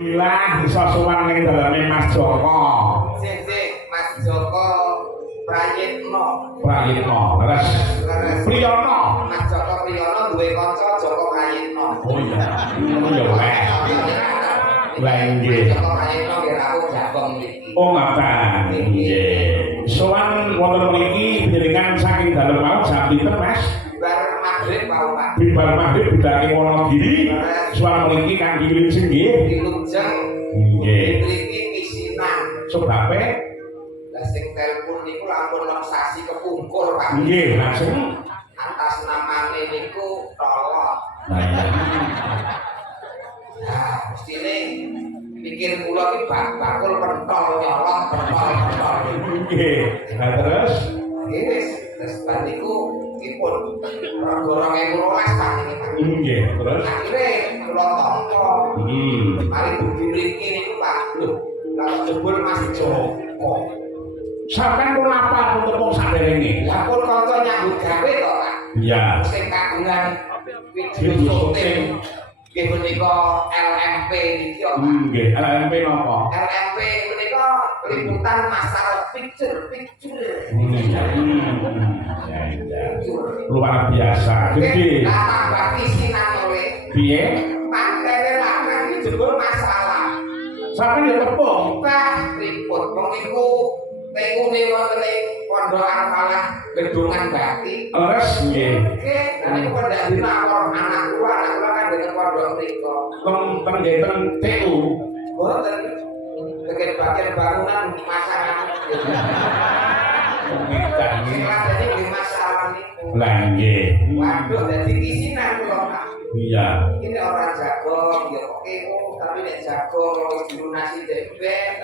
Bilang bisa sowan ning daleme Mas Joko. Sik, Mas Joko Prayitno. Leres. Priyono. Mas Joko Priyono duwe kanca Joko Prayitno. Oh iya. Oh ya wae. Lah nggih. Joko Prayitno nggih rawuh Jabong mriki. Oh ngaten. Nggih. Sowan wonten mriki panjenengan saking dalem mau jam pinten, Mas? Bar maghrib wau Pak. Bar maghrib bidhake Wonogiri. Sowan mriki kangge Wilujeng nggih. Wilujeng. Nggih. Mriki misinan. Sebabe Lah sing telepon niku lampun nang sasi kepungkur Pak. nggih, langsung Atas namane niku tolong. nah iya. Nah, mestine pikir kula iki bakul pentol nyolong pentol. Nggih. Nah terus Nggih wis, terus bar niku dipun rego 2012 Pak niki Pak. nggih, terus Akhire kula tampa. Mari bumi mriki niku Pak. Lho, kalau jebul Mas Joko. sampean pun apa untuk wong saderenge? Lah pun kanca nyambut gawe to Pak. Iya. Sing kagungan video syuting nggih menika LMP niki Pak. Nggih, LMP napa? LMP menika liputan masalah picture. Ya, luar biasa, gede. Lah tambah isinan oleh Piye? pantene lanang iki jebul masalah. Sampeyan ya tepung. Pak ribut wong niku tengune wonten ing Pondok Al-Falah Gedungan Bakti. Leres nggih. Oke, dan niku pada dilapor anak kula kan dengan pondok mriko. Teng nggih TU. Boten bagian bagian bangunan masalah. Kita Sing ini. ladene nggih masalah niku. Lah nggih. Waduh, dadi isinan kula Pak. Iya. Ini orang jago, ya oke, tapi nek jago kalau dilunasi debet.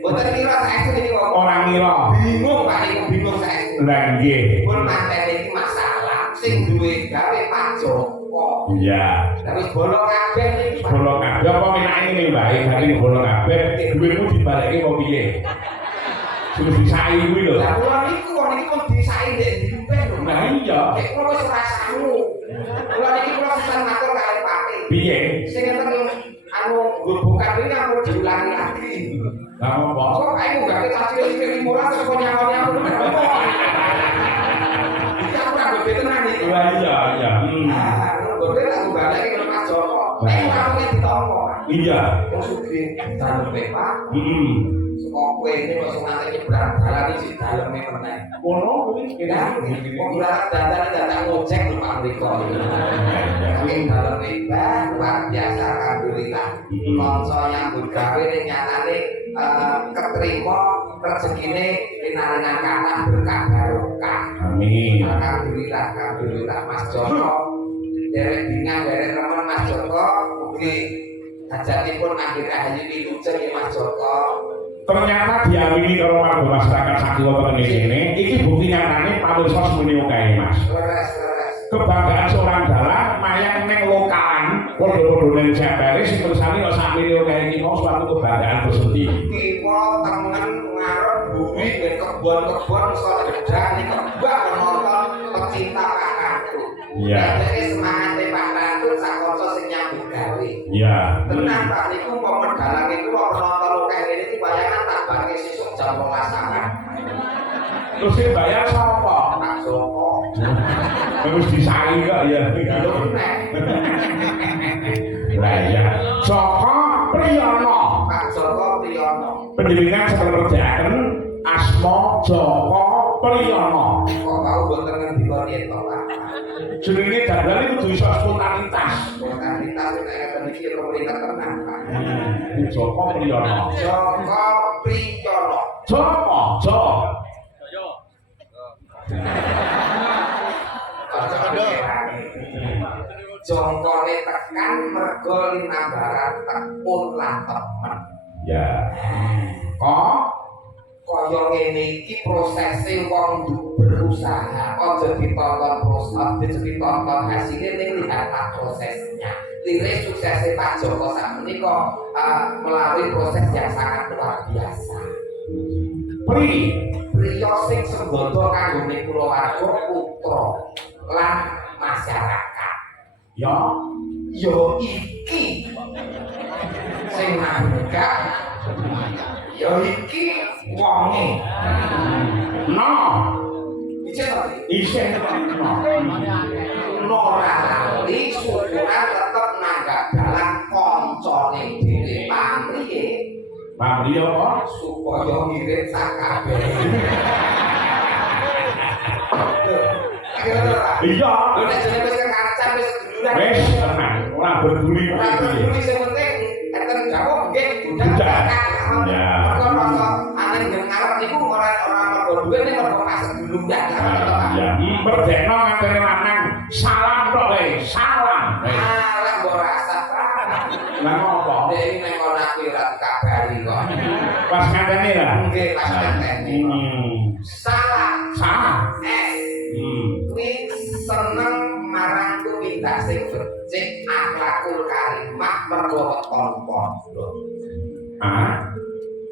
Boten kira saestu iki kok. Orang ngira. Bingung Pak niku bingung saestu. Lah nggih. Pun mantene iki masalah sing duwe gawe Pak Joko. Iya. Tapi bolong kabeh iki Pak. Bolong kabeh apa menake ngene wae, saking bolong kabeh duwemu dibalekke apa piye? Sudah disai kuwi lho. Lah kula niku wong iki pun disai ndek dimpeh lho. Nah iya. Nek kula wis ora sangu. Kula niki kula sesan matur kali Pati. Piye? Sing ngeten bukan ini aku diulangi lagi. Lah apa? Kok kae nggak kita cilik murah terus nyawa-nyawa bener apa? Iki aku ora gede tenan iki. Lah iya iya. Gede aku balik ke Mas Joko. Kamu ditompo. Iya. Wong sugih daleme Pak. Heeh. Kok kowe ini kok sing nate nyebrang dalan iki daleme meneh. Ono kuwi Ya, kok ora dadak ngojek di Pak mriko. Ing daleme luar biasa alhamdulillah. Kanca nyambut gawe ning nyatane ketrima rezekine pinaringan kathah berkah barokah. Amin. Alhamdulillah Mas Joko. Derek bingang derek remen Mas Joko mugi hajatipun akhirnya hayu wilujeng ya Mas Joko. Ternyata diamini karo warga masyarakat sakiwa teng kene iki bukti nyatane pamirsa semene kae Mas. Leres. Kebanggaan seorang dalang mayang neng lokalan padha-padha neng jabare sing tersane kok sakmene kae iki mau suatu kebanggaan tersendiri. Kita temen ngarep bumi dan kebon-kebon soal kerjaan ini kebak menonton pecinta Pak Ratu. Iya. Jadi semangatnya Pak Ratu sakonco sing nyambut gawe. Iya. Tenang Pak niku momen dalang itu kok menonton lokal ini iki bayangan tak bagi sesuk jam 12 Terus sing bayar sapa? Pak Joko. Terus disai kok ya. Lah iya. Joko Priyono. Pak Joko Priyono. Penjenengan saperjalanan asma Joko Priyono. Kok tahu boten ngendika yen to Pak. Jenenge dalan itu kudu iso spontanitas. Kita nek iki pemerintah tenang Pak. Joko Priyono. Joko Priyono. Joko. Jongkone tekan mergo linambaran tekun lan temen. Ya. Kok Kaya ngene iki prosese wong berusaha. Aja ditonton ditonton hasilnya ning lihat prosesnya. Lirik suksesnya Pak Joko sakmenika melalui proses yang sangat luar biasa. Priyo sing sembodo kanggone kulawarga putra lan masyarakat. ya Yo iki enggak ya iki wonge no isih no lali syukuran tetep nanggap dalan koncone dhewe pamriye pamriye apa supaya ngirit sakabeh iya lho nek jenenge wis kancan wis duluran wis tenang ora berduli sing penting enten jawab nggih budal ya kok aneh ngarep niku ora mergo duwe nek mergo pas duluran ya merdekno ngantene lanang salam tok wae salam alah mbok rasa lah ngopo nek iki nek ana ora kabari kok pas ngantene lah nggih pas ngantene salah kuwi seneng marang tumindak sing becik akhlakul karimah mergo weton pondok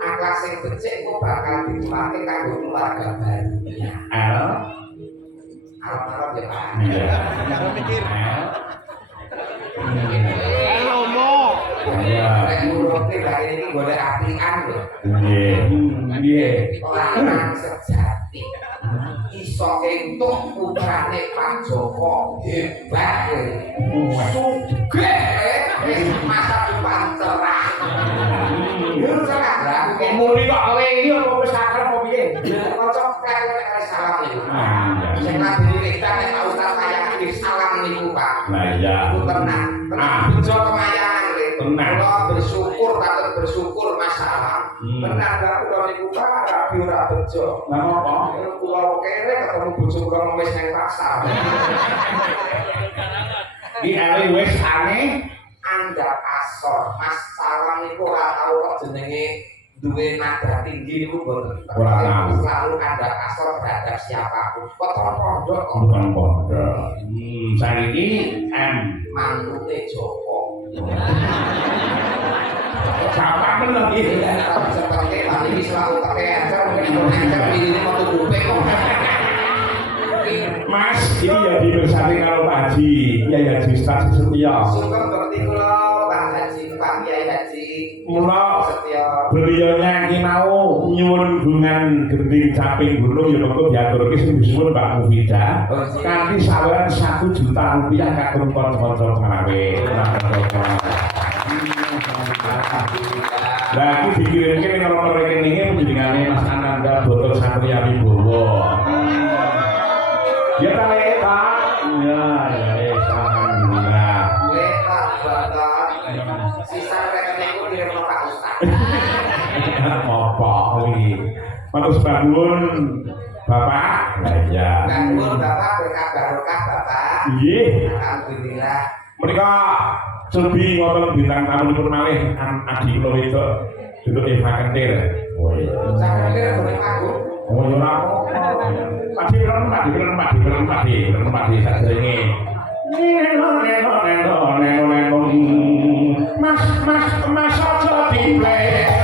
akhlak sing becik kok bakal dipakai kanggo keluarga barunya Arab ya Pak karo mikir nek murid iki iki golek aplikan lho nggih lanang sejati iso entuk putrane Pak Joko hebat sugih masa depan cerah yo cerah kok muni kok kowe iki apa wis akrab apa piye kocok karo nek salam niku sing nabi kita nek Pak Ustaz sayang iki salam niku Pak nah iya iku tenang bejo kemayangan tenang kula bersyukur patut bersyukur masalah tenang gak kula niku Pak rabi ora bejo lah ngopo kula kere ketemu bojo kula wis nang pasar iki ale wis aneh anda asor mas salam niku ora tau kok jenenge duwe nada tinggi niku mboten selalu anda asor terhadap siapapun weton pondok bukan pondok saiki mantune Joko siapa meneh iki seperti tadi selalu pakai aja mungkin aja ini mau tutupe kok Mas, ini ya dibersani kalau Pak Haji ya Haji Stasi Setia sungkem berarti kula Pak Haji Pak Kiai Haji mula Setia beliau nyanyi mau nyuwun gungan gending caping gunung ya mengko diaturke sing disuwun Mbak Mufidah kanthi saweran 1 juta rupiah kagem kanca-kanca ngawe lah aku dikirimke ning nomor rekeninge panjenengane Mas Ananda Botol Satria Wibowo ya kali Pak ya alhamdulillah letak batak sisa rekeningku kirim ke Pak Ustaz apa iki matur bangun Bapak lah iya bangun Bapak berkah barokah Bapak nggih alhamdulillah menika Cebi wonten bintang tamunipun malih Adi kula wedok duduk Eva Kentir oh iya sampeyan kira boleh manggung oh ya ora apa Padi sadurunge Mas aja dipleti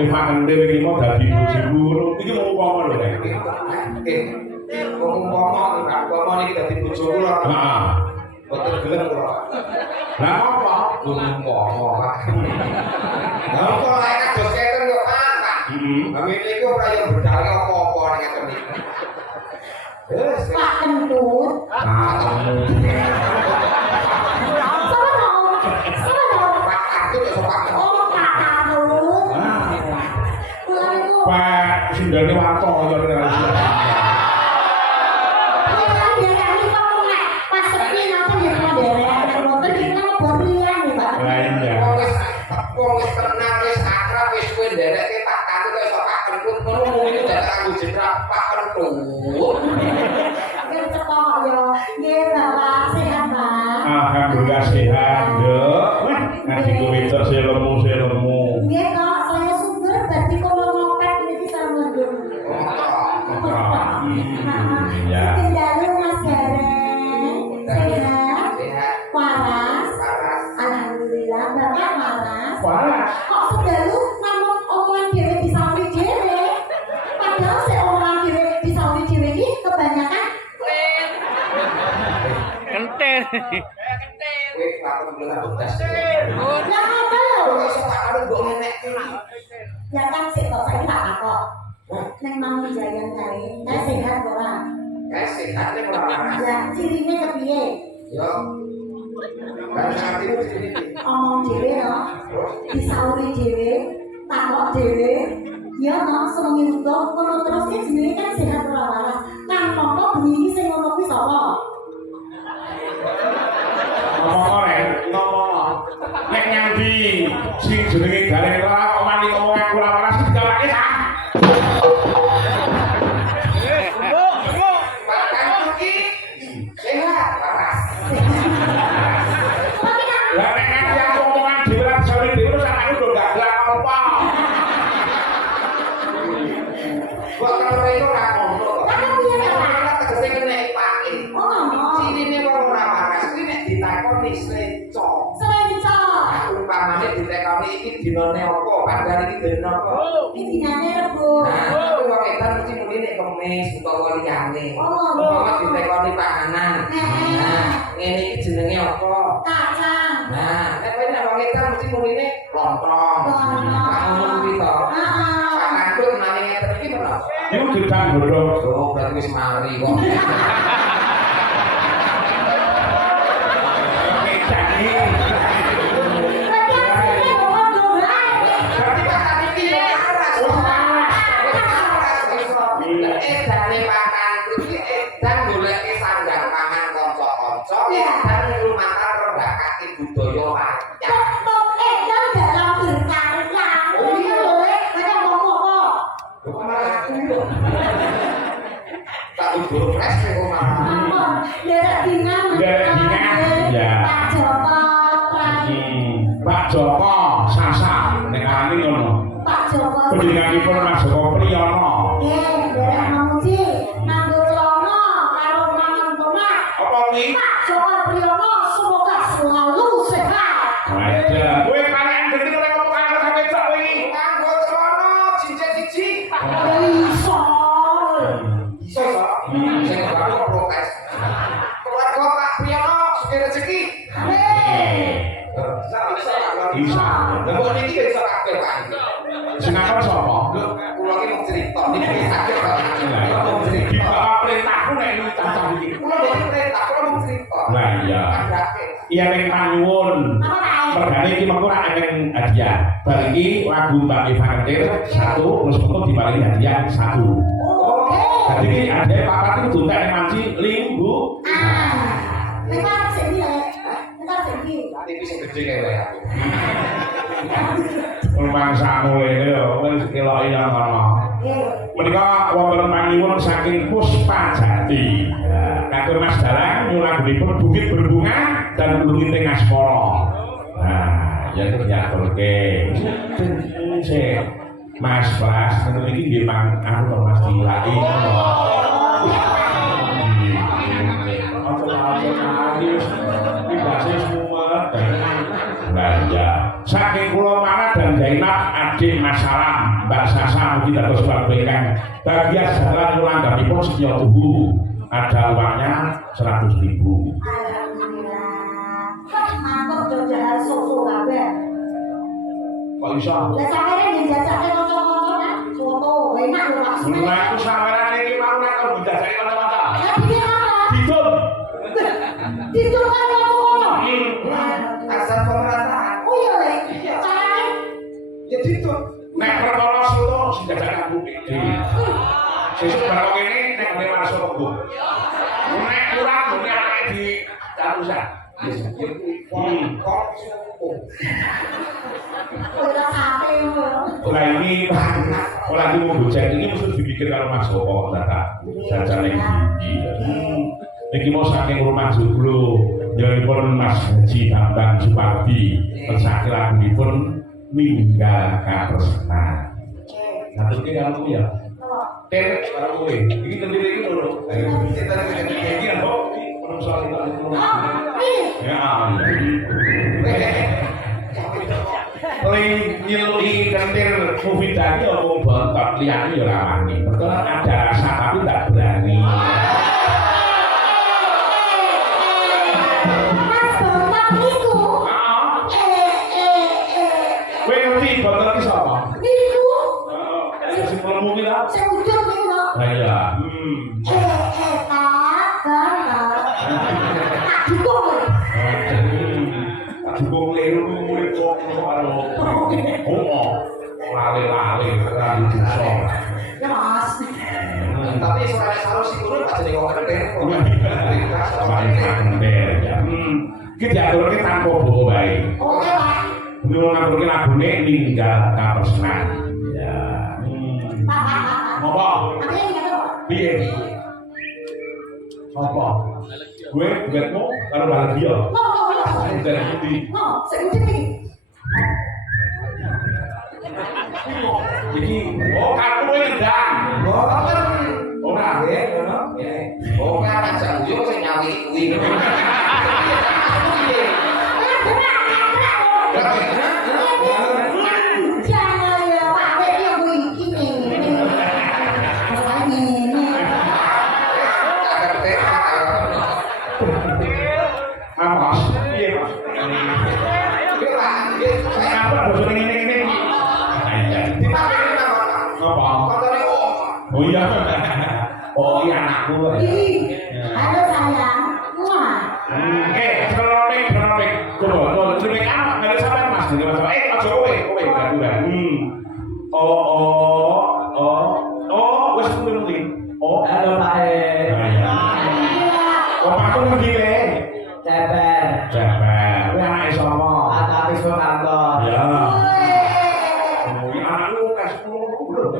Eva Kendil iki mau dadi bojomu. Iki mau umpama lho nek. Wong umpama niki dadi bojo kula. Heeh. Boten gelem kula. Lah apa? Umpama. Lah kok lek kados keten kok apa? Kami niku ora yo bedal apa-apa ning ngeten iki. Wes Pak Kentut. Pak Kantut ya Pak Kantut. Oh, Pak Kentut. Kula niku. Pak sindane wato yo ora iso. Wong wis tenang wis akrab wis kowe ndereke Pak Kantut kaya Pak Kentut ngono mung iki dak kanggo jeneng Pak Kentut. Alhamdulillah sehat, Nduk. Wah, nanti ku winter selemu. Nggih, Kak, saya sumber berarti kalau ngopet niki sama nduk. Ya. Kendali Mas Gareng. Sehat. Sehat. Waras. Waras. Alhamdulillah, Bapak waras. Waras. Kok sedalu namun omongan dhewe disauri dhewe. Padahal sik omongan dhewe disauri dhewe iki kebanyakan Kenten. Kowe kelakon belah bedas. lah apa lho? Kok iso tak karo mbok nenek iki. Ya kan sik kok saiki tak takok. Neng mau jayan kae, kae sehat ora? Kae sehat nek ora waras. Ya cirine kepiye? Yo. Kan atimu sini. Omong dhewe yo, disauri dhewe, takok dhewe. Ya no sewengi utuh ngono terus ki jenenge kan sehat ora waras. Kang mongko bengi iki sing ngono kuwi sapa? Ngomong rek, ngomong. Nek nyambi sing jenenge Gareng ora kok wani ngomong aku ora waras digalake ta? Pak Kantut iki sehat waras. Lah nek nganti aku omongan dhewe ra disauri dhewe terus anakku do gak gelak apa. Kok karo itu ora ngono kok. Lah piye ta? Ora tegese kenek pake. Oh, Cirine kok ora waras kuwi nek ditakoni sleco. selenco. Umpamane ditakoni iki dinane apa, padahal iki dina apa. Iki dinane Rebo. Nah, kuwi wong edan mesti muni nek kemis utawa liyane. Oh, Umpama ditakoni panganan. Nah, ngene iki jenenge apa? Kacang. Nah, nek kowe nek wong edan mesti munine lontong. Lontong. Nah, ngono kuwi to. Heeh. Pak Kantut nang ngeten iki menapa? Iku gedang godhong. Oh, berarti wis mari kok. Kecak iki. Berarti asline bawa dolan. Berarti Pak Kantut iki ya waras. Edane Pak Kantut iki edan goleki sandang pangan kanca-kanca, edan lumantar rebakake budaya wayang. Tok edan dalam berkarya. Oh iya lho, kaya ngomong apa? Kok malah aku lho. Tak udur fresh kok malah. Ampun, derek dingan. Derek dingan, ya. Pak Joko, Pak Joko Sasa nek arane ngono. Pak Joko. Penjenenganipun Mas Joko Priyono. Derek memuji, nganggo celana karo mangan tomat. Apa iki? Pak Joko Priyono semoga selalu sehat. Aja. Kowe paling gede ora ngomong karo sampe cok iki. Nganggo celana cincin siji. Iso. Iso iso. Sing baru protes. Keluarga Pak Priyono sugih rezeki. Bisa. Lah kok niki iso kabeh Pak. Sing ngakon sapa? Lho, kula iki mau cerita niki sakit Pak. Kula mau Di cerita. bawah perintahku nek iki cacah iki. Kula mau cerita, kula mau cerita. Lah iya. Adrake. Iya ning panyuwun. Apa kae? Mergane iki mengko ra eneng hadiah. Bar iki lagu Mbak Eva Kentir 1 terus mengko diparingi hadiah 1. Oke. Jadi iki ada papat itu duntek ning manci limbu. Nekar sini ya. Nekar sini. TV sing gede kae aku. Rumangsamu ini lho, wis keloki nang kono. Menika wonten panyuwun saking Puspajati. Katur Mas Dalang nyulanipun Bukit Berbunga dan Bukit Ngaspara. Nah, ya itu diaturke. Sik. Mas Pras, ngono iki nggih Mang anu Mas dilaki ngono. Nah, ya. Saking kula Mara dan Zainab adik Mas Salam. Mbak Sasa mugi dados babengkang bahagia sejahtera nyulanggapipun sedya tuhu. Ada uangnya 100.000. Alhamdulillah. Mantap jajan soto kabeh. Kok iso? Lah sampeyan nggih jajake kanca-kanca kan? Soto enak lho maksudnya. Mulai aku sampeyan iki mau nek kok dijajaki kanca-kanca. Lah piye apa? Didul. Didul kan kanca-kanca. Asal pemerataan. Oh iya le. Carane Ya gitu. Nek perkara soto sing jajaki aku iki. Sesuk barang kene nek ngene masuk aku. Nek kurang ngene anake di carusan. Kok sopo. ora sate ngono. Ora ini ora iki mau gojek ini mesti dipikir karo Mas Joko data jajane iki. Iki mau saking rumah joglo njalipun Mas Haji Bambang Supardi persakit lagunipun Mingga Katresnan. Ngaturke karo kuwi ya. Ter karo kowe. Iki kendiri iki lho. Iki kan kok menungso iki. Ya. Nyelui kentir Mufidani ya wong bontot liyane ya ora wani. Betul ada rasa tapi tak berani. Mas bontot niku. Kowe ngerti bontot ki sapa? Niku. Sing simpelmu ki ta? Sing ujung niku lho. Lah iya. Tak dukung lho. Dukung lelu murid kok karo. Oh. Lale-lale ora bisa. Ya Mas. Tapi suara salah sih dulu pas jadi kok keren. Ki diaturke tanpa bobo bae. Oke, Pak. Nul ngaturke lagune Mingga Katresnan. Ya. Apa? Akhirnya nggak tahu. Piye? Apa? Gue duetmu karo Bahagia. No. Dari Budi. No, seujung nih. Iki, oh kartu kowe ndang. Ora nggih, ngono. Oh, anak jago sing nyawi kuwi. Jangan ya Pak, dia gue ini. Masalah ini. Apa? Piye, Mas? Apa bosone ngene-ngene iki? Apa? Oh iya. Oh iya anakku. Halo sayang. Wah. Dronik. Coba, lebih anak dari sampean Mas, dari Mas. Aja kowe gak. Oh, wis ngerti. Oh, Halo Pak E. Kok aku ngerti le? Ceper. Cepet. Kowe anake sapa? Tapi Soekarno. Ya. Oh, ya anakku kas 10 lho.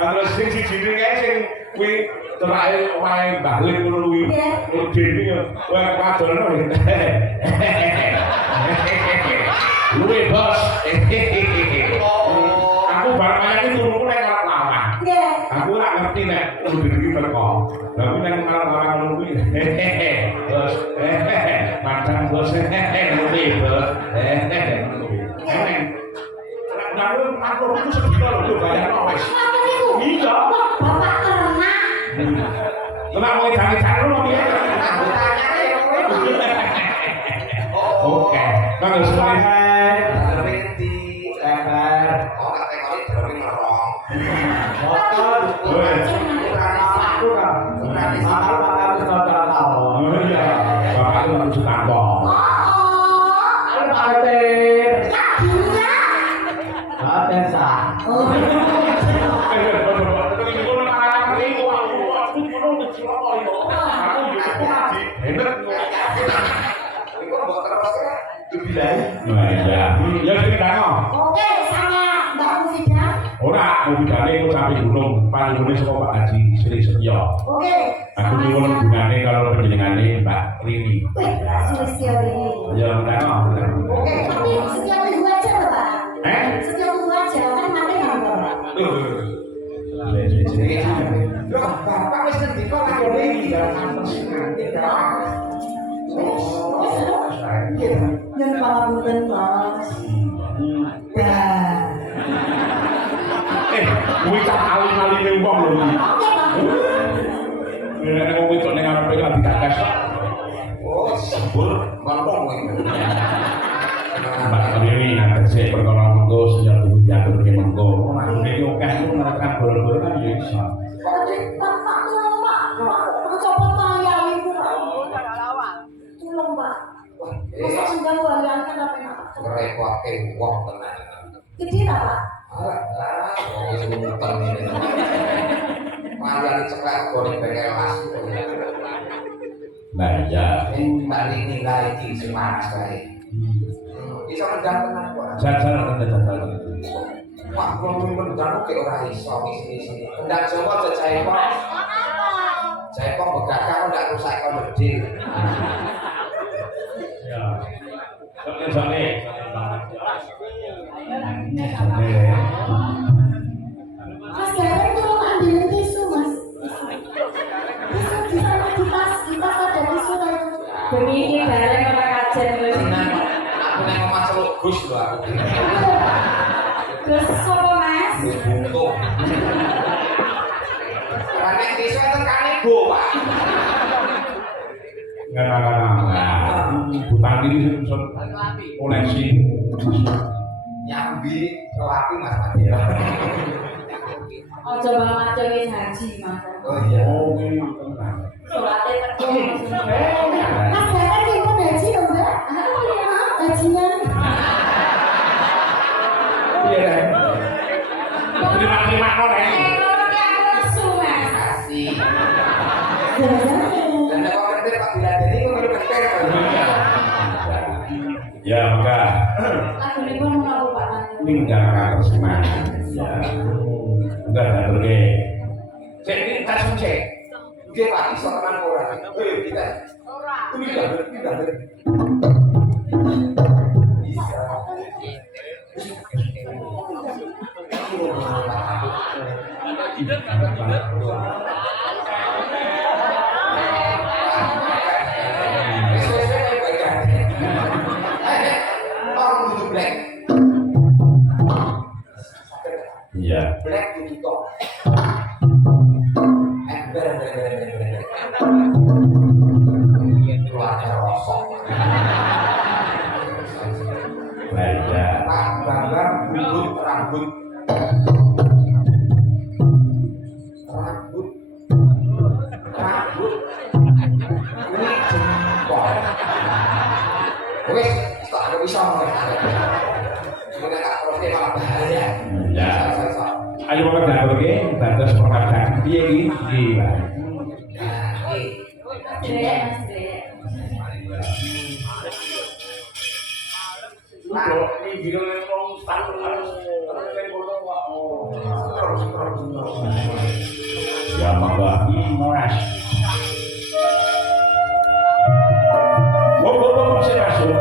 Terus sing siji kae sing kuwi terakhir omahe Mbah Lin ngono kuwi. Dene ya, kowe padono. Luwe bos. Aku bar mayan iki turuku nek arep lawan. Aku ora ngerti nek kudu iki teko. Lah kuwi nek arep lawan ngono kuwi. Bos. Padahal bos. Luwe bos. Lalu aku sedih lho bayar wis. Apa niku? Iya. Bapak ternak. Kenapa mulai cari-cari lu piye? Aku tanyane yo kowe. Oke. Bagus sekali. Renti. Ceper. Oh, kategori demi merong. Motor. Aku kan. Aku Soekarno. Oh iya. Bapak itu harus tambah. Halo Pak E. Desa. Oke, sama Mbak Mufida. Ora, bidane iku sampe gunung, panjenengane saka Pak Haji Sri Setyo. Oke. Aku nyuwun hubungane karo panjenengane Mbak Rini. Wih, Sulistyo ini. Ya, ndang. Oke, tapi setiap minggu aja loh Pak. Eh? Setiap minggu aja, kan nanti nambah Pak. Loh, Bapak wis ngendika karo iki. Wis, wong lho. Oke, Pak. Nek wong wedok ning arepe lagi gagas. Oh, sembur ngomong kowe. Mbak Riri nanti saya perkara mengko siap diatur ke mengko. Ini oke itu menekan boro-boro kan ya bisa. Pak, tolong, Pak. Pak, copot mayang itu, Pak. Tolong, Pak. Masa sudah walian kan apa enak? Ngerepotin wong tenan. Gede tak, Pak? Alah, wong iku muter ngene. Malah diceklek goreng bengkel Mas. Nah ya. Mbak Rini lah iki sing manas kae. Iso nendang tenan kok. Jalan. Wah, kalau nendang kok ora iso sini. Nendang Jawa aja Jaipong. Jaipong begakang ndak rusak kondil. Ya. Soalnya. Mas Garen tolong ambilin tisu, Mas. Tisu di sana di tas ada tisu tadi. Demi ini barang ora kajen lho. Aku nang omah celuk Gus lho aku. Terus sapa Mas? Gus buntung. Karena tisu tekane go, Pak. Ngana. Butang ini sun koleksi. Nyambi lelaki Mas Madi. Ojo banget wis haji Mas. Oh iya. Oh, ini tenang. Salate teko. Mas Garen ikut haji dong, Mbak? Hajinya. Iya. Terima kok nek. Kalau ki aku lesu Mas. Kasih. Jalan-jalan. Dan nek kok kentir Pak Biladeni kok ngene kentir. Ya maka Lagu niku mau Pak Tanjung. ninggalkan semangat. Ya. Enggak terke. Cek ini tas cek. Oke Pak, iso tenan ora? Kita. Pindah. Bisa. Iya. Black ditutup. Ember. Keluarga rosok. Nah, ya. Bambang rambut. Ini jempol. Wes, tak ada bisa ngomong. Ini tak protes malah bahaya. Ya. Sa. Ayo maka terke batas perkataan piye iki? Gila. Nah, ini. Drek Mas Drek. Ya maka moras. Bobo masih masuk.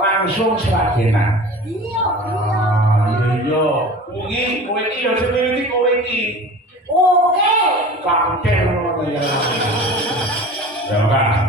Langsung seragenan. Iya. Iya. Kuwi kowe iki ya sing iki kowe iki. Oke. Kakel ngono ya. Ya maka.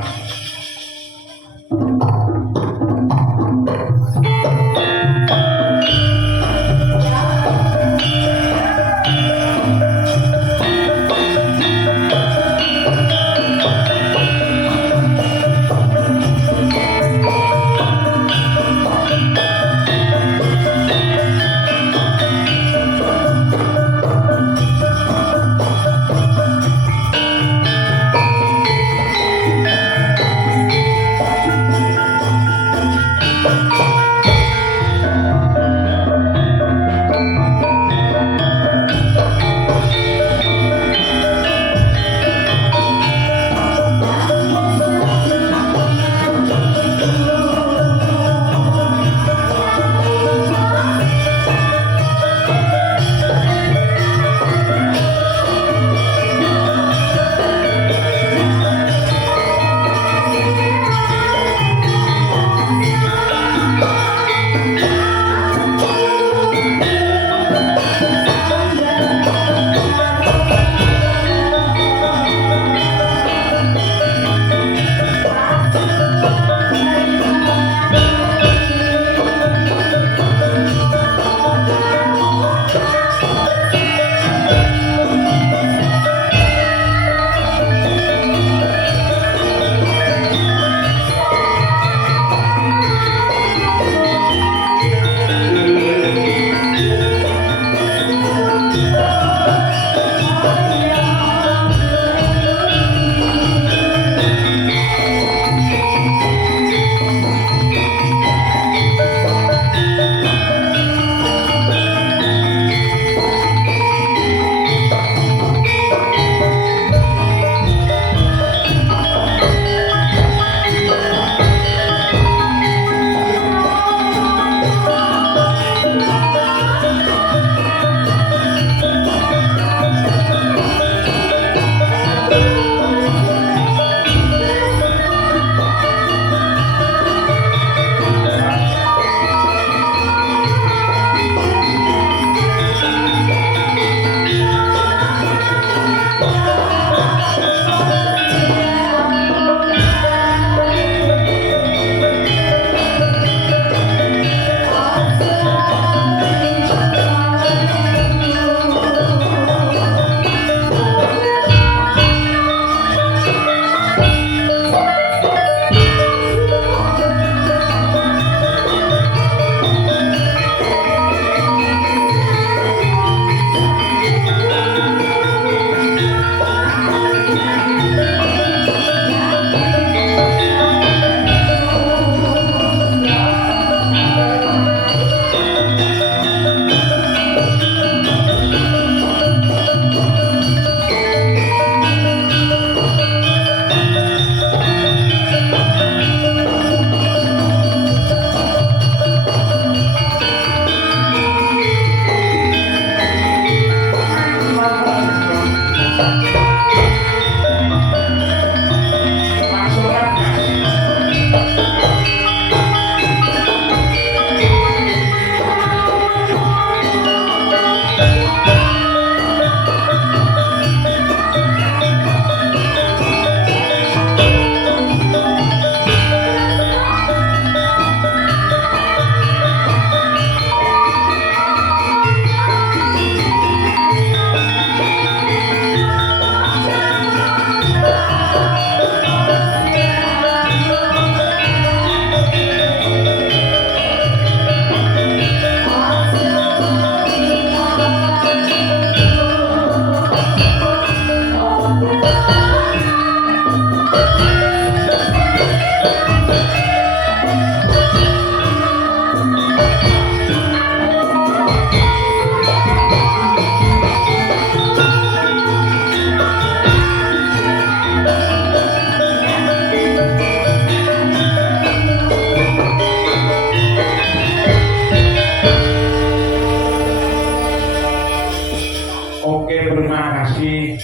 kasih.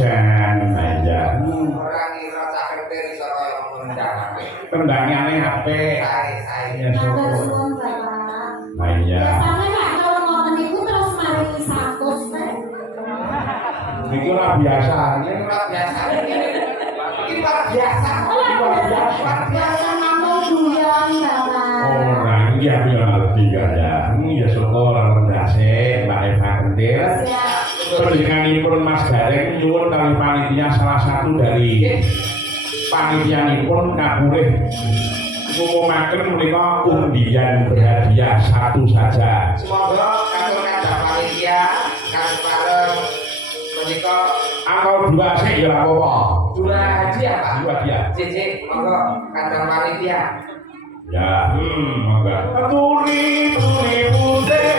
Dan aja. Orang kira sakretir iso kaya ngendang ape. Kendangane HP. Saya. Ya Matur syukur. suwun Bapak. Nah iya. Biasanya nek kalau ngoten niku terus mari 100 teh. Ini ora biasa. Ini luar biasa. Ini luar biasa. Luar biasa namung guyon Bapak. Orang iya yang ngerti kan ya. Ya syukur rendase Mbak Eva Kentir. Siap. Panjenenganipun Mas Gareng nyuwun kali panitia salah satu dari panitianipun kapurih ngumumaken menika undian berhadiah satu saja. Semoga kanggo ngajak panitia kang pareng menika Angkau dua sih ya apa-apa. dua hadiah Pak. Dua dia. Cici, monggo kandang panitia. Ya, monggo. Tuli putih.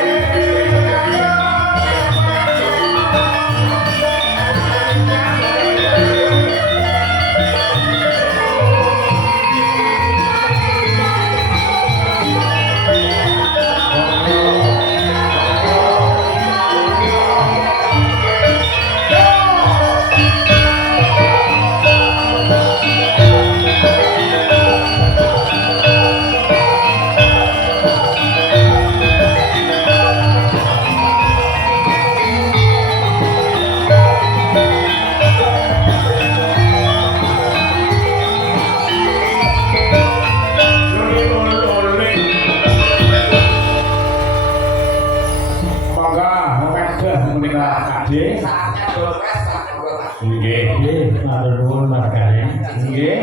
Saatnya dolpes Pak. Monggo Pak. Nggih. Nggih, matur nuwun Mas Gareng. Nggih.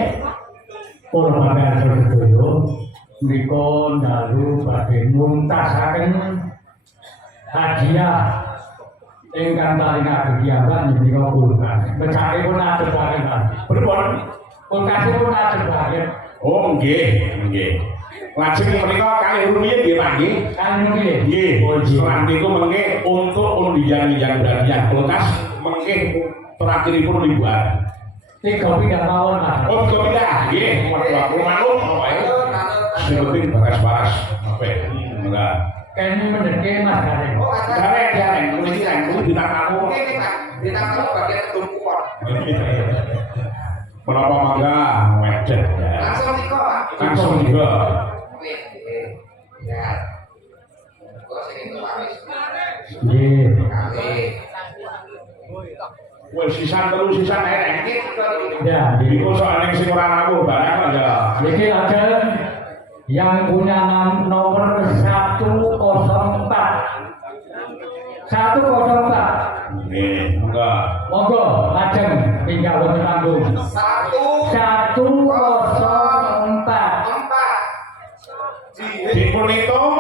Para pamirsa sedaya, menika dalu badhe muntasaken hadiah ingkang paling ageng menika kulkas. Becakipun atur bareng. Pripun? Kulkasipun atur bareng. Oh nggih, nggih. Lajeng menika kalih rumiyin nggih Pak nggih. Kan nggih. Nggih, selantiku mengke untuk undian-undian berhadiah kulkas mengke terakhiripun ribuan. 3 pindah mawon Mas. Oh, kok pindah? Nggih, waduh aku manut apa ya? Sing penting bakas-bakas apa ya? Enggak. Kene mendeke Mas Gareng. Oh, ada. Gareng, gareng, mesti kan kudu ditakamu. Oke nih Pak. Ditangkap bagian tumpuan. Menapa mangga wedhet ya. Langsung Tiko Pak. Langsung juga. Oke. Ya. Kok sing itu Pak wis. Nggih. Kali. Wis sisan telu sisan eneng. Ini Tiko iki. Ya, Iku soal sing ora nabuh barang kok ya. Niki ada yang punya nomor 104. 104. Nggih, monggo. Monggo lajeng tinggal wonten panggung. 104. 4. Dipun hitung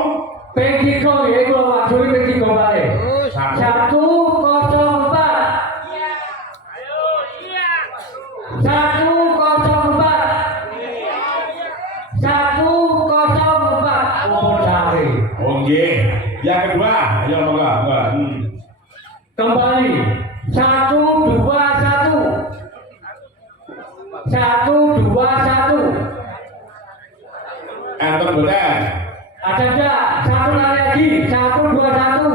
P3 ya kula wangsuli P3 bae. 104. 104. 104. Oh, cari. oh nggih. Yang kedua, ya monggo, monggo. Kembali 121. 121. Enten boten. Ada enggak? Satu lagi. 121.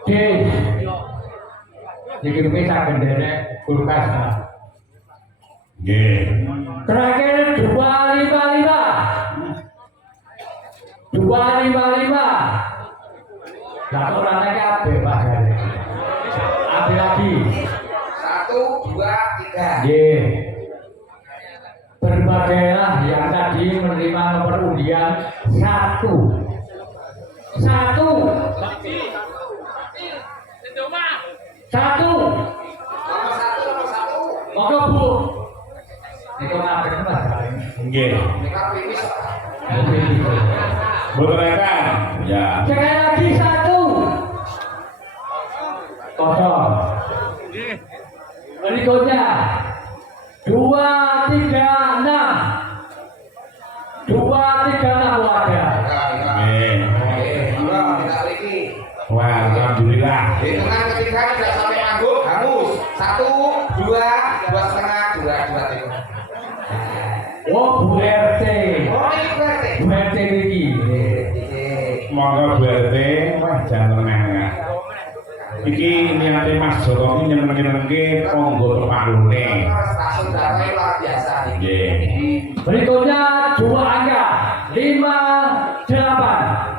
Oke. Jadi kita bendera kulkas. Nggih. Terakhir 255. 255. Lah kok orangnya kabeh Pak Gale. Ada lagi. 1, 2, 3. Nggih. Berbagailah yang tadi menerima nomor undian 1. 1. 1. Nomor 1. Monggo Bu. Niku ngabek Mas Gale. Nggih. Ini kan pipis Pak. Boten enten. Ya. Sekali lagi 1. Kosong. Berikutnya 236. 236 warga. Nggih. Oke, monggo kita lagi. Wah, alhamdulillah. Hitungan ketiga tidak sampai manggung, hangus. 1, 2, 2,5, 2 Tiko. Oh, Bu RT. Oh, ini berarti. Bu RT iki. Monggo Bu RT, wah jangan menengah. Iki niate Mas Joko iki nyeneng-nyenengke tangga tepanune. Saudara luar biasa nih. Nggih. Berikutnya dua angka 58.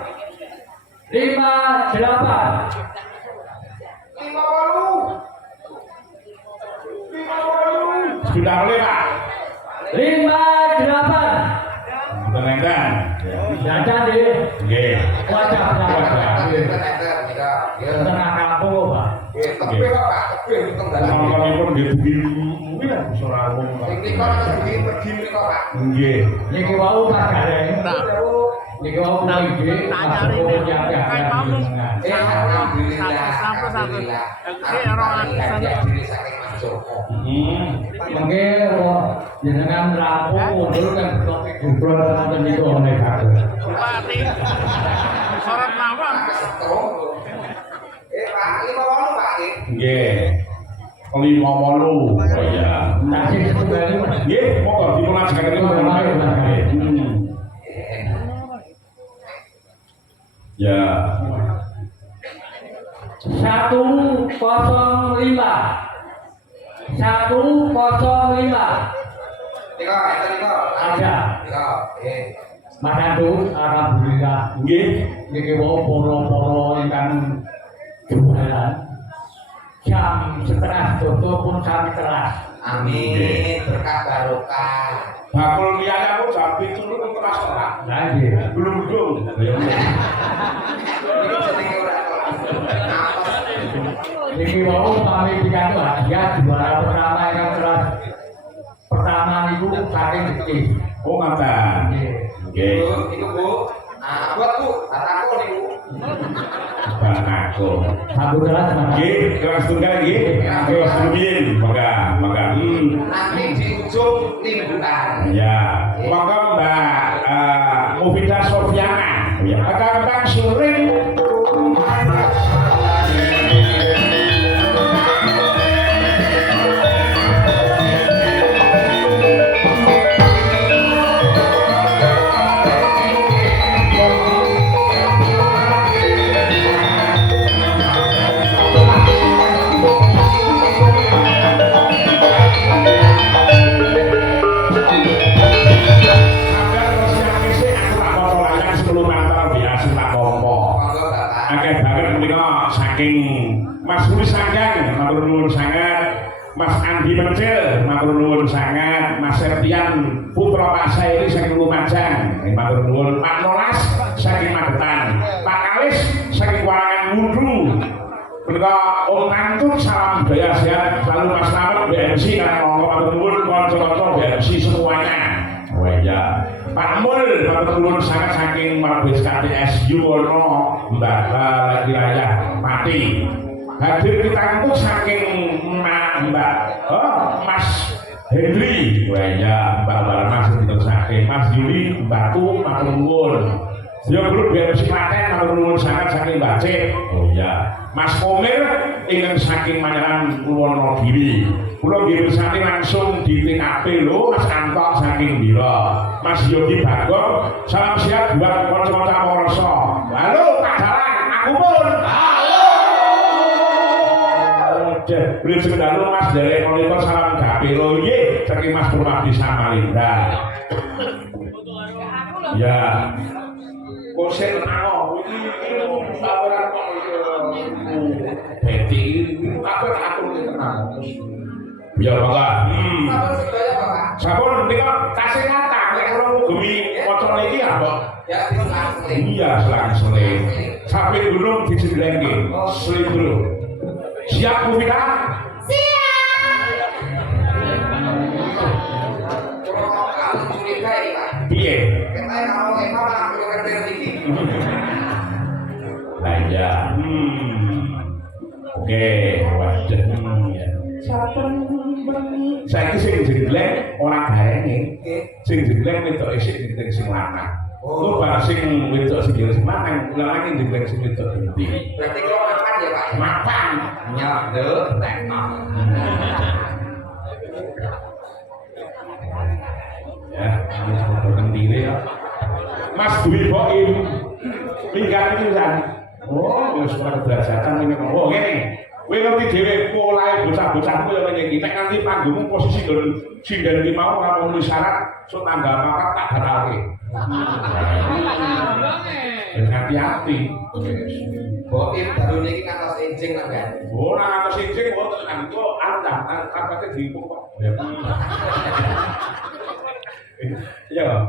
58. 50. Sudah boleh Pak? 58. Tenang. Jajan deh. Nggih. Wajah Wajah. tengah kampung Pak. Tapi Pak, tapi tenggelam. Nontonipun nggih dugi ya ora wong. Ini kok pergi kok Pak. Nggih. Niki wau Pak Gareng. Niki wau niki masuk jaga. Alhamdulillah. Jadi saking Mas Joko. Mengke jenengan rampung mundur kan topik jumlah wonten niku oleh kabeh. Sorot mawon. Pak, 50 Pak. Nggih. 58. Oh iya. Tasih setunggal Mas. Nggih, monggo dipunajakaken Ya. 105. 105. Niko. Ada. Niko. Mas Andu, alhamdulillah. Nggih. Niki wau poro-poro ingkang jualan. Jam setengah tutup pun kami keras. Amin. Berkah barokah. Bakul liyane aku jam 7 kelas ora. Lah nggih. Belum. Ini jenenge ora kelas. Niki wau kami pikantuk hadiah juara pertama ingkang kelas. Pertama niku saking gede. Oh ngaten. Nggih. Nggih. Iku Bu. Ah, buat Bu, bataku niku. Banaku. Satu kelas Mas. Nggih, kelas tunggal nggih. Kelas rumiyin, mangga. Nanti di ujung timbukan. Ya, mangga Mbak Mufidah Sofiana. Ya, kakak suring. Mas Budi Sanggang, matur nuwun sangat. Mas Andi Mencil, matur nuwun sangat. Mas Septian Putra Pak Sairi saking Lumajang, matur nuwun. Pak Nolas saking Magetan, Pak Kalis saking Warangan Mundu. Menika Om Nantun salam budaya sehat selalu Mas Slamet BMC karena monggo matur nuwun kanca-kanca BMC semuanya. Oh iya. Pak Mul matur nuwun sangat saking Mabes KTS Yuwono Mbak Lagi Raya Pati. Hadir kita itu saking Mbak Mas Hendri, wajah Mbak Barmas itu saking Mas Yuli Batu matur nuwun. Ya grup BMC Klaten matur nuwun sangat saking Mbak Cek. Oh iya. Mas Komir ingkang saking Manyaran Purwonogiri. Kula nggih mirsani langsung di TKP lho Mas Antok saking Bira. Mas Yogi Bagong, salam sehat buat kanca-kanca Morso. Halo Pak Dalang, aku pun. Beli sekedar Mas dari monitor salam gapiro ye saking Mas Purwadi Samarinda. Ya. Kosen nang iki saweran kok Betty apa aku kenal. Ya mangga. Sabar sedaya Bapak. Sampun nika tasih ngata nek kula ngugemi maca iki ya, Mbok. Ya diselang-seling. Iya, selang-seling. Sampai gunung dijenglengke. Seling dulu. Siap Bu Vina? Kalau kamu curiga ini Pak. Piye? Kita kalau emang ambil kerja tinggi. Lah iya. Oke, waduh. Ya. Saiki sing jengleng ora garenge. Sing jengleng wedok isih jengleng sing lanang. Oh, bar sing wedok sing jengleng sing lanang, lanang jengleng sing wedok endi? Berarti kalau makan ya Pak. Mapan. Nyade tekno. Ya, wis padha kendire ya. Mas Dwi Boim. Minggat iki kan. Oh, wis ora kedrajatan ngene kok. Oh, ngene. Kowe ngerti dhewe polahe bocah-bocah kuwi ya ngene iki. Nek nganti panggungmu posisi nggon sindel iki mau ora memenuhi syarat, sok tanggal papat tak batalke. Hati-hati. Boim baru niki ngantos enjing lah kan. Oh, nang atas sing kok tenan kok anda kate diimpuk kok. Iya.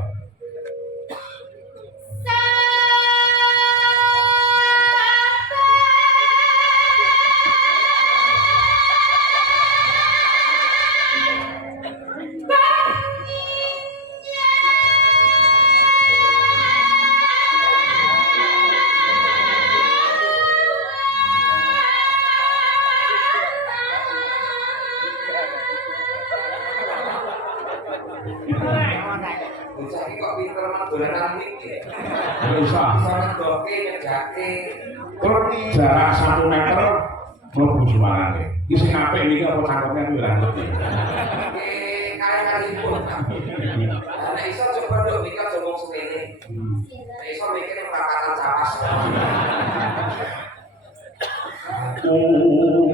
Bocah iki kok pinter men dolanan iki. Bisa. Bisa ngedoke nyegake. Terus jarak 1 meter mlebu suarane. Iki sing apik niki apa cangkeme kuwi ora ngerti. Kaya-kayipun. Nek iso coba nduk mikir aja ngomong sekene. Nek iso mikir perapatan capas. Oh.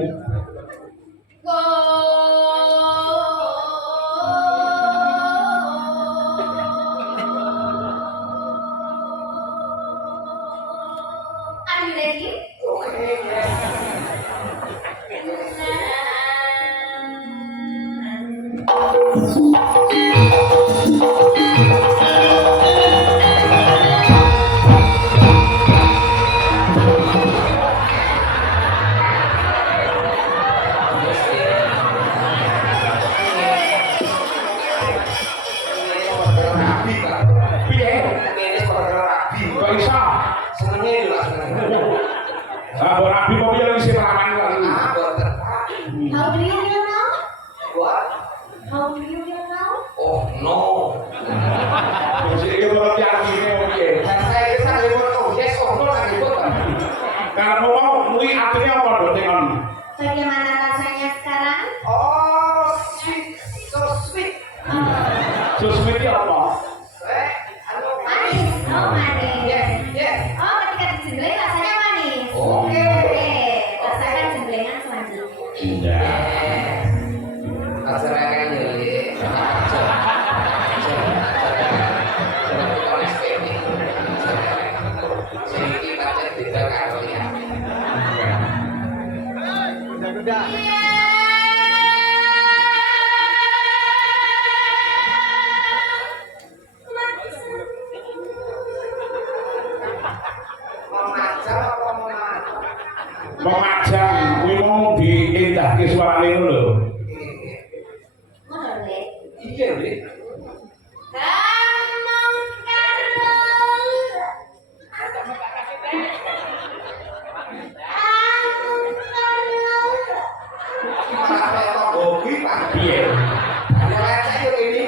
Are you ready? Oke, yes. Piye? Ini sebagai rabi. Kok iso? Senenge lho lah senenge. Ah, kok rabi kok piye lagi sing rawan lagi? Ah, boten. How do you feel now? What? How do you feel now? Oh no. Terus iki kok artine piye? Dan saya iki sange oh yes oh no lagi boten. Kalau mau kuwi artine apa nduk tengon? Bagaimana rasanya sekarang? Oh sweet, so sweet. Susmiti apa? Anu Manis. Oh, manis. Yes, yes. Oh, ketika dijembleng rasanya manis. Oke. Rasakan jemblengan selanjutnya. Iya. Ajarkan jadi. Memajang kuwi mau diindahke suarane ngono lho. Ngono lho, Lek. Iya, Dik. Sampai kok hobi, Pak. Piye? Ada lecek yuk ini.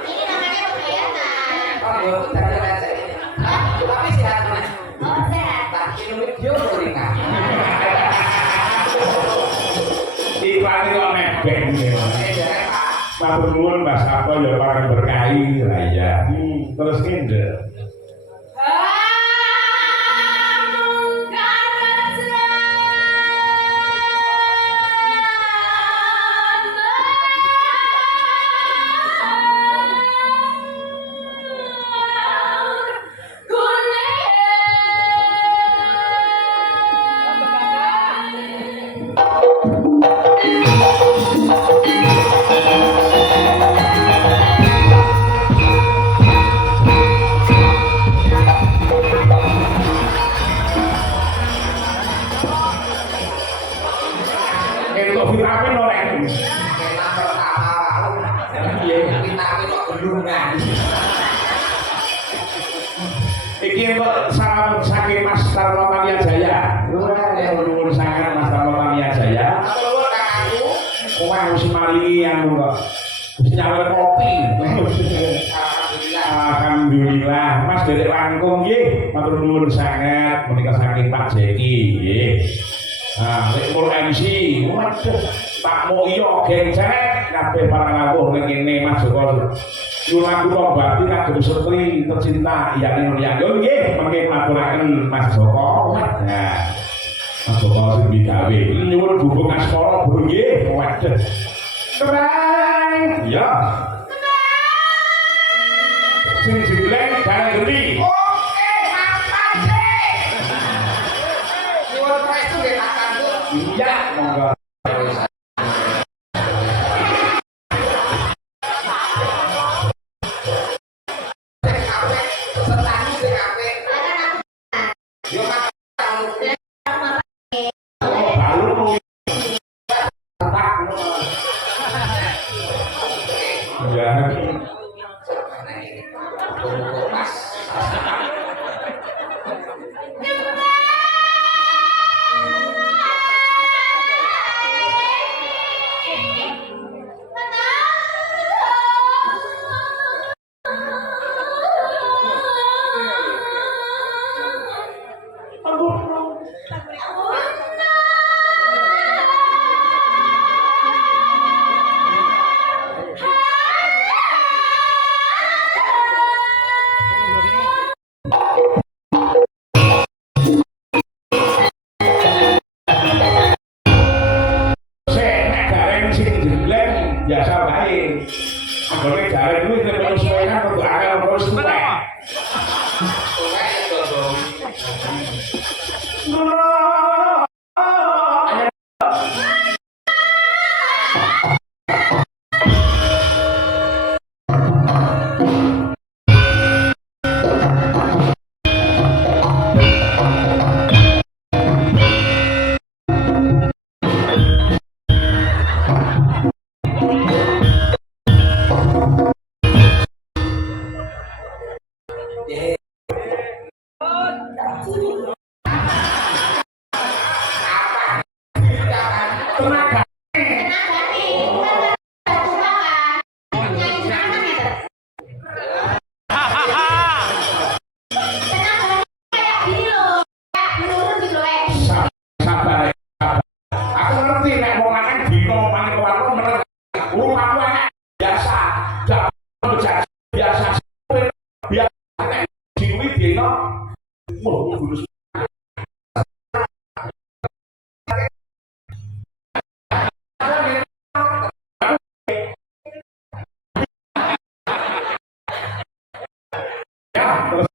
Ini namanya pengkhianatan. Oh, betul, ada lecek ini. Tapi sehat, Mas. Oh, sehat. Tak minum video berita. Iklan iki kok nebeng ya. Jangan, Pak. Matur nuwun Mas apa ya para berkahi lah ya. Terus kene. Entuk vitamin ora iki. Kena pertama, Pak. Vitamin kok gelungan. Iki entuk salam saking Mas Tarno Tania Jaya. Wah, nuwun sangat Mas Tarno Tania Jaya. Aku kakakku. Kowe harus maringi anu kok. Wis nyawer kopi. Alhamdulillah. Alhamdulillah, Mas derek langkung nggih. Matur nuwun sangat menika saking Pak Jeki nggih. Nah, lek pun MC, waduh, tak mau iya geng cek kabeh para ngawuh ning kene Mas Joko Nyunaku Tobati kagem setri tercinta yani Nuryan. Yo nggih, mengke ngaturaken Mas Joko. Nah, Mas Joko sing digawe. Nyuwun bubuk aspara bro nggih. Waduh. Kembang. Ya. Sing jelek dan geni. Oke, mapan sih. Nyuwun prestu nggih tak kandung. Iya, monggo. Biasa baik. Anggone jalan kuwi nek menyesuaikan kudu akal terus tuwek. Tuwek itu dong. Tenaga sabar. Aku ngerti nek wong lanang dino paling kuwat meneng. Rumahku enak biasa. Jalan biasa. Biasa nek diwi dino. Oh, gurus. Ya, terus